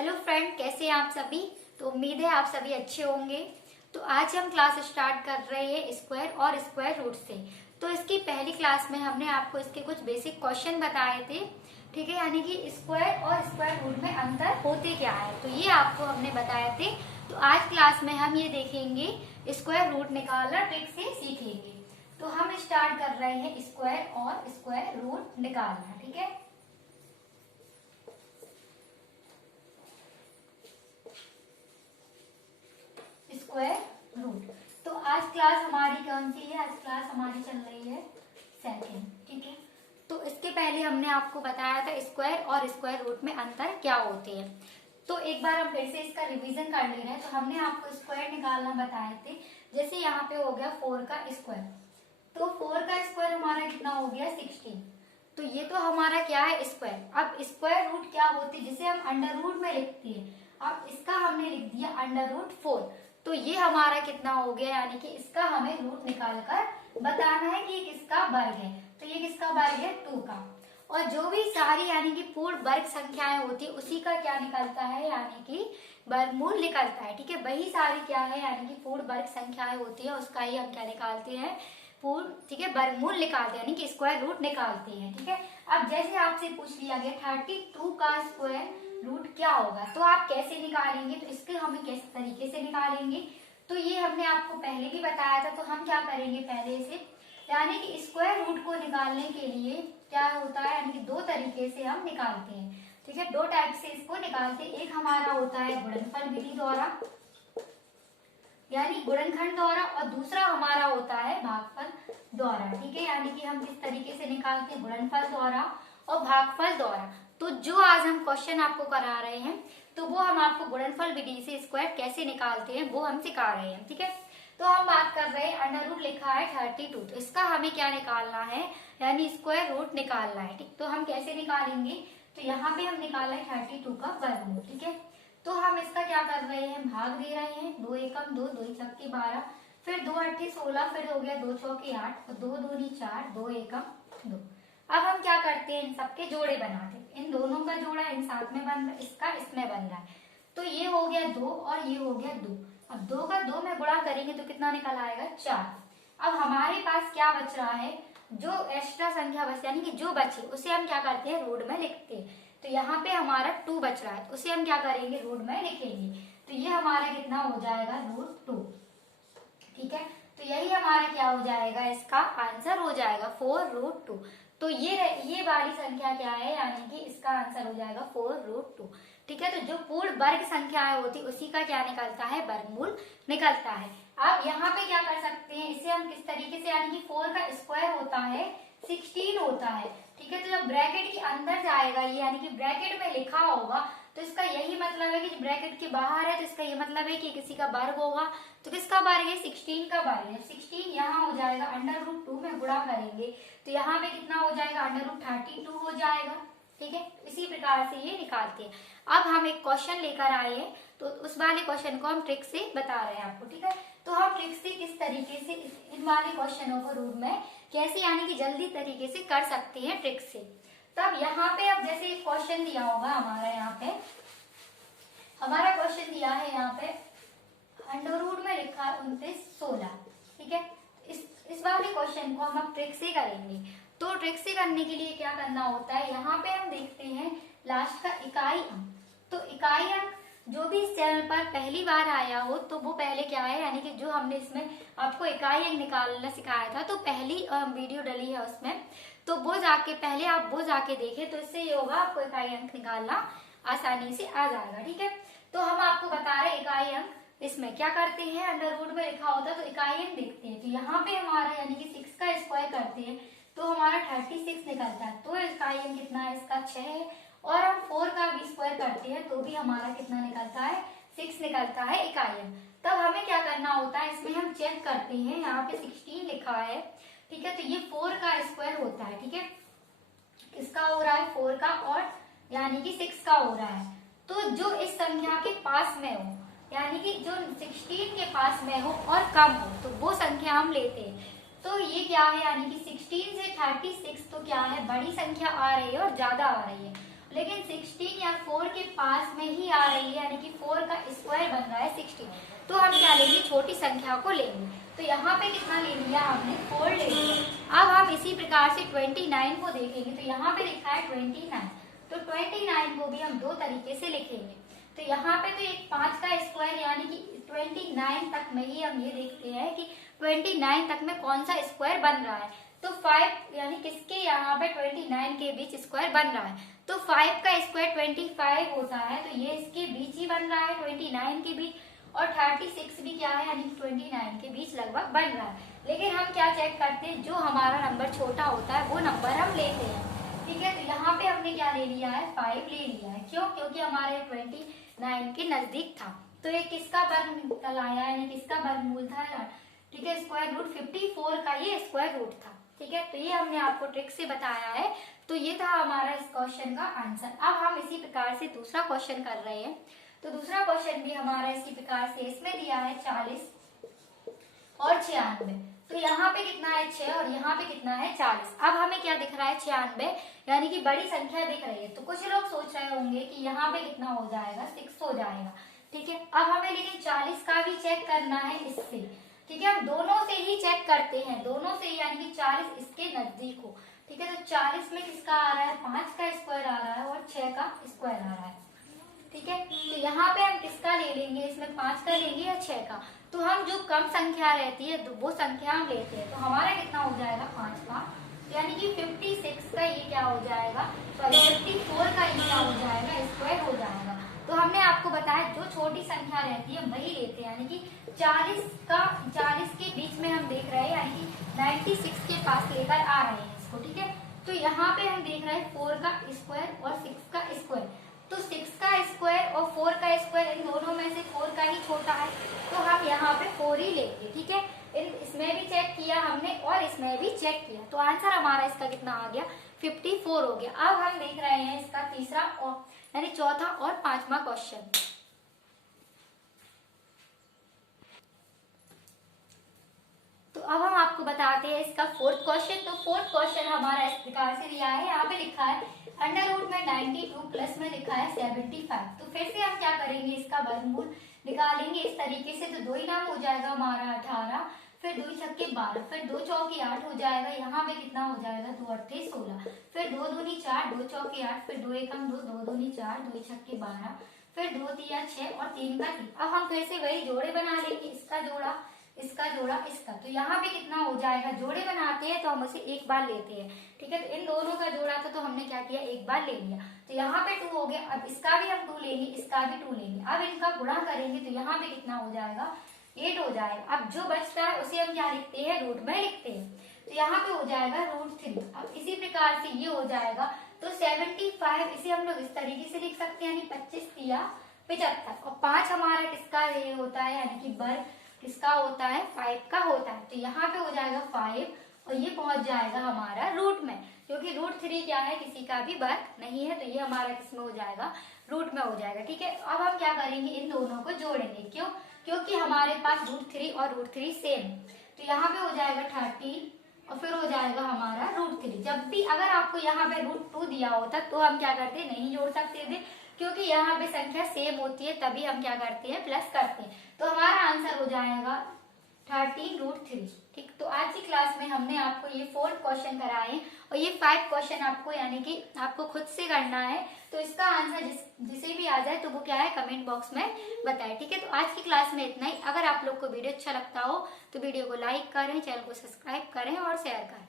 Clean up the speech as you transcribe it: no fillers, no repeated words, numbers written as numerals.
Hello friend, कैसे हैं आप सभी। तो उम्मीद है आप सभी अच्छे होंगे। तो आज हम क्लास स्टार्ट कर रहे हैं स्क्वायर और स्क्वायर रूट से। तो इसकी पहली क्लास में हमने आपको इसके कुछ बेसिक क्वेश्चन बताए थे, ठीक है, यानी कि स्क्वायर और स्क्वायर रूट में अंतर होते क्या है, तो ये आपको हमने बताए थे। तो आज क्लास में हम ये देखेंगे, स्क्वायर रूट निकालना ट्रिक से सीखेंगे। तो हम स्टार्ट कर रहे हैं स्क्वायर और स्क्वायर रूट निकालना, ठीक है। Square root. तो आज क्लास हमारी कौन सी है? आज क्लास हमारी चल रही है सेकंड, ठीक है। तो इसके पहले हमने आपको बताया था स्क्वायर और स्क्वायर रूट में अंतर क्या होते हैं। तो एक बार हम फिर से इसका रिवीजन कर ले रहे हैं। तो हमने आपको स्क्वायर निकालना बताए थे। जैसे यहाँ पे हो गया 4 का स्क्वायर, तो 4 का स्क्वायर हमारा कितना हो गया 16। तो ये तो हमारा क्या है स्क्वायर। अब स्क्वायर रूट क्या होती है, जिसे हम अंडर रूट में लिखते हैं। अब इसका हमने लिख दिया अंडर रूट 4। तो ये हमारा कितना हो गया, यानी कि इसका हमें रूट निकाल कर बताना है कि ये किसका वर्ग है। तो ये किसका वर्ग है 2 का। और जो भी सारी यानी कि पूर्ण वर्ग संख्याएं होती है उसी का क्या निकलता है, यानी कि वर्गमूल निकलता है, ठीक है। वही सारी क्या है, यानी कि पूर्ण वर्ग संख्याएं होती है, उसका ही हम क्या निकालते हैं, पूर्ण, ठीक है, वर्गमूल निकालते हैं, यानी कि स्क्वायर रूट निकालते हैं, ठीक है। अब जैसे आपसे पूछ लिया गया 32 का स्क्वायर रूट क्या होगा, तो आप कैसे निकालेंगे, तो इसके हमें किस तरीके से निकालेंगे। तो ये हमने आपको पहले भी बताया था। तो हम क्या करेंगे पहले से, यानी कि स्क्वायर रूट को निकालने के लिए क्या होता है, यानी कि दो तरीके से हम निकालते हैं, ठीक है। दो टाइप से इसको निकालते हैं। एक हमारा होता है गुणनफल विधि द्वारा, यानी गुणनखंड द्वारा, और दूसरा हमारा होता है भागफल द्वारा, ठीक है। यानी कि हम किस तरीके से निकालते हैं, गुणनफल द्वारा और भागफल द्वारा। तो जो आज हम क्वेश्चन आपको करा रहे हैं, तो वो हम आपको गुणनफल विधि से स्क्वायर कैसे निकालते हैं वो हम सिखा रहे हैं, ठीक है। तो हम बात कर रहे हैं अंडर रूट लिखा है 32, तो इसका हमें क्या निकालना है, यानी स्क्वायर रूट निकालना है, ठीक। तो हम कैसे निकालेंगे, तो यहाँ पे हम निकाला है 32 का वर्गमूल, ठीक है। तो हम इसका क्या कर रहे हैं, भाग दे रहे हैं। 2 एकम 2, 2 छक्के 12, फिर 2 अट्ठी 16, फिर हो गया 2 चौके 8 और 2 दूनी 4, 2 एकम 2। अब हम क्या करते हैं, इन सबके जोड़े बनाते हैं। इन दोनों का जोड़ा इन साथ में बन रहा है, इसका इसमें बन रहा है। तो ये हो गया 2 और ये हो गया 2। अब 2 का 2 में गुणा करेंगे तो कितना निकल आएगा 4। अब हमारे पास क्या बच रहा है, जो एक्स्ट्रा संख्या बच, यानी कि जो बचे उसे हम क्या करते हैं, रूट में लिखते हैं। तो यहाँ पे हमारा 2 बच रहा है, तो उसे हम क्या करेंगे, रूट में लिखेंगे। तो ये हमारा कितना हो जाएगा, √2, ठीक है। तो यही हमारा क्या हो जाएगा, इसका आंसर हो जाएगा 4√2। तो ये वाली संख्या क्या है, यानी कि इसका आंसर हो जाएगा 4√2, ठीक है। तो जो पूर्ण वर्ग संख्याएं होती उसी का क्या निकलता है, वर्गमूल निकलता है। अब यहाँ पे क्या कर सकते हैं, इसे हम किस तरीके से, यानी कि 4 का स्क्वायर होता है 16 होता है, ठीक है। तो जब ब्रैकेट के अंदर जाएगा ये, यानी कि ब्रैकेट में लिखा होगा, तो इसका यही मतलब है कि ब्रैकेट के बाहर है, तो इसका ये मतलब है कि किसी का वर्ग होगा। तो किसका वर्ग है, 16 का वर्ग है। 16 यहाँ हो जाएगा अंडर रूट 2 में गुणा करेंगे, तो यहाँ पे कितना हो जाएगा, अंडर रूट 32 हो जाएगा, ठीक है। इसी प्रकार से ये निकालते हैं। अब हम एक क्वेश्चन लेकर आए हैं, तो उस वाले क्वेश्चन को हम ट्रिक से बता रहे हैं आपको, ठीक है। तो हम ट्रिक से किस तरीके से इन वाले क्वेश्चनों को रूट में कैसे, यानी कि जल्दी तरीके से कर सकते हैं ट्रिक से। तब यहाँ पे अब जैसे एक क्वेश्चन दिया होगा हमारा, यहाँ पे हमारा क्वेश्चन दिया है, यहाँ पे अंडर रूट में लिखा है 29 16, ठीक है। इस वाले क्वेश्चन को हम अब ट्रिक से करेंगे। तो ट्रिक से करने के लिए क्या करना होता है, यहाँ पे हम देखते हैं लास्ट का इकाई अंक। तो इकाई अंक जो भी इस चैनल पर पहली बार आया हो, तो वो पहले क्या है, यानी कि जो हमने इसमें आपको इकाई अंक निकालना सिखाया था, तो पहली वीडियो डली है उसमें, तो वो जाके पहले आप वो जाके देखें, तो इससे ये होगा आपको इकाई अंक निकालना आसानी से आ जाएगा, ठीक है। तो हम आपको बता रहे इकाई अंक, इसमें क्या करते हैं, अंडर रूट में लिखा होता है तो इकाई अंक देखते हैं। तो यहाँ पे हमारा यानी कि 6 का स्क्वायर करते हैं तो हमारा 36 निकलता है। तो इकाई अंक कितना है, इसका 6 है। और हम 4 का भी स्क्वायर करते हैं तो भी हमारा कितना निकलता है, 6 निकलता है इकाई अंक। तब हमें क्या करना होता है, इसमें हम चेक करते हैं, यहाँ पे 16 लिखा है, ठीक है। तो ये 4 का स्क्वायर होता है, ठीक है। किसका हो रहा है, 4 का, और यानी कि 6 का हो रहा है। तो जो इस संख्या के पास में हो, यानी कि जो 16 के पास में हो और कम हो, तो वो संख्या हम लेते हैं। तो ये क्या है, यानी कि 16 से 36 तो क्या है, बड़ी संख्या आ रही है और ज्यादा आ रही है। लेकिन 16 या 4 के पास पास में ही आ रही है, यानी कि 4 का स्क्वायर बन रहा है 60। तो हम क्या लेंगे, छोटी संख्या को लेंगे। तो यहाँ पे कितना ले लिया हमने, 4 ले लिया। अब हम इसी प्रकार से 29 को देखेंगे। तो यहाँ पे लिखा है 29, तो 29 को भी हम दो तरीके से लिखेंगे। तो यहाँ पे तो एक 5 का स्क्वायर यानी कि 29 तक में ही हम ये देखते हैं कि 29 तक में कौन सा स्क्वायर बन रहा है। तो 5 यानी किसके यहाँ पे 29 के बीच स्क्वायर बन रहा है। तो 5 का स्क्वायर 25 होता है, तो ये इसके बीच ही बन रहा है 29 के बीच। और 36 भी क्या है, यानी 29 के बीच लगभग बन रहा है। लेकिन हम क्या चेक करते हैं, जो हमारा नंबर छोटा होता है वो नंबर हम लेते हैं। ठीक है, तो यहाँ पे हमने क्या ले लिया है, 5 ले लिया है। क्यों, क्योंकि हमारे 29 के नजदीक था। तो ये किसका वर्ग निकल आया, यानी किसका वर्गमूल था। ठीक है, स्क्वायर रूट 54 का ये स्क्वायर रूट था। ठीक है, तो ये हमने आपको ट्रिक से बताया है। तो ये था हमारा इस क्वेश्चन का आंसर। अब हम इसी प्रकार से दूसरा क्वेश्चन कर रहे हैं। तो दूसरा क्वेश्चन भी हमारा इसी प्रकार से, इसमें दिया है 40 और 96। तो यहाँ पे कितना है 6 और यहाँ पे कितना है 40। अब हमें क्या दिख रहा है 96, यानी कि बड़ी संख्या दिख रही है। तो कुछ लोग सोच रहे होंगे कि यहाँ पे कितना हो जाएगा, 6 हो जाएगा। ठीक है, अब हमें लेकिन 40 का भी चेक करना है इससे। ठीक है, हम दोनों से ही चेक करते हैं, दोनों से, यानी कि 40 इसके नजदीक हो। ठीक है, तो 40 में किसका आ रहा है, 5 का स्क्वायर आ रहा है और 6 का स्क्वायर आ रहा है। ठीक है, तो यहाँ पे हम किसका ले लेंगे, इसमें 5 का लेंगे या 6 का। तो हम जो कम संख्या रहती है वो संख्या हम लेते हैं। तो हमारा कितना हो जाएगा 5 का, यानी कि 56 का ये क्या हो जाएगा, सॉरी 54 का ये क्या हो जाएगा, स्क्वायर हो जाएगा। तो हमने आपको बताया जो छोटी संख्या रहती है वही लेते हैं, यानी कि 40 के बीच में हम देख रहे हैं, यानी कि 96 के पास लेकर आ रहे हैं इसको। ठीक है, तो यहाँ पे हम देख रहे हैं 4 का स्क्वायर और 6 का स्क्वायर। तो 6 का स्क्वायर और 4 का स्क्वायर, इन दोनों में से 4 का ही छोटा है, तो हम यहाँ पे 4 ही लेंगे। ठीक है, इसमें भी चेक किया हमने और इसमें भी चेक किया। तो आंसर हमारा इसका कितना आ गया, 54 हो गया। अब हम देख रहे हैं इसका तीसरा और यानी चौथा और पांचवा क्वेश्चन। तो अब हम आपको बताते हैं इसका फोर्थ क्वेश्चन। तो फोर्थ क्वेश्चन हमारा इस प्रकार से दिया है, यहाँ पे लिखा है अंडर रूट में 92 प्लस में लिखा है 75। तो फिर से हम क्या करेंगे, इसका वर्गमूल निकालेंगे इस तरीके से। तो 2 ही नाम हो जाएगा हमारा 18, फिर 2 छक्के 12, फिर 2 चौके 8 हो जाएगा। यहाँ पे कितना हो जाएगा, 2 अट्ठे 16, फिर 2 दूनी 4, 2 चौके 8, फिर 2 एकम 2, 2 दूनी 4, 2 छक्के 12, फिर 2 तिया 6 और 3 का 3। अब हम फिर से वही जोड़े बना लेंगे, इसका जोड़ा, इसका जोड़ा, इसका। तो यहाँ पे कितना हो जाएगा, जोड़े बनाते हैं तो हम उसे एक बार लेते हैं। ठीक है, तो इन दोनों का जोड़ा था तो हमने क्या किया, एक बार ले लिया। तो यहाँ पे 2 हो गया। अब इसका भी हम 2 लेंगे, इसका भी 2 लेंगे। अब इनका गुणा करेंगे तो यहाँ पे कितना हो जाएगा, 8 हो जाएगा। अब जो बचता है उसे हम क्या लिखते हैं, रूट में लिखते हैं। तो यहाँ पे हो जाएगा √3। अब इसी प्रकार से ये हो जाएगा। तो 75 इसे हम लोग इस तरीके से लिख सकते हैं, यानी 25 या 75। और 5 हमारा किसका ये होता है, यानी कि वर्ग किसका होता है, 5 का होता है। तो यहाँ पे हो जाएगा 5 और ये पहुंच जाएगा हमारा रूट में, क्योंकि √3 क्या है, किसी का भी वर्ग नहीं है। तो ये हमारा किसमें हो जाएगा, रूट में हो जाएगा। ठीक है, अब हम क्या करेंगे, इन दोनों को जोड़ेंगे। क्यों, क्योंकि हमारे पास √3 और √3 सेम। तो यहाँ पे हो जाएगा 13 और फिर हो जाएगा हमारा √3। जब भी अगर आपको यहाँ पे √2 दिया होता तो हम क्या करते, नहीं जोड़ सकते थे, क्योंकि यहाँ पे संख्या सेम होती है, तभी हम क्या करते हैं, प्लस करते हैं। तो हमारा आंसर हो जाएगा 13√3। ठीक, तो आज की क्लास में हमने आपको ये 4 क्वेश्चन कराए और ये 5 क्वेश्चन आपको, यानी कि आपको खुद से करना है। तो इसका आंसर जिसे भी आ जाए तो वो क्या है, कमेंट बॉक्स में बताएं। ठीक है, तो आज की क्लास में इतना ही। अगर आप लोग को वीडियो अच्छा लगता हो तो वीडियो को लाइक करें, चैनल को सब्सक्राइब करें और शेयर करें।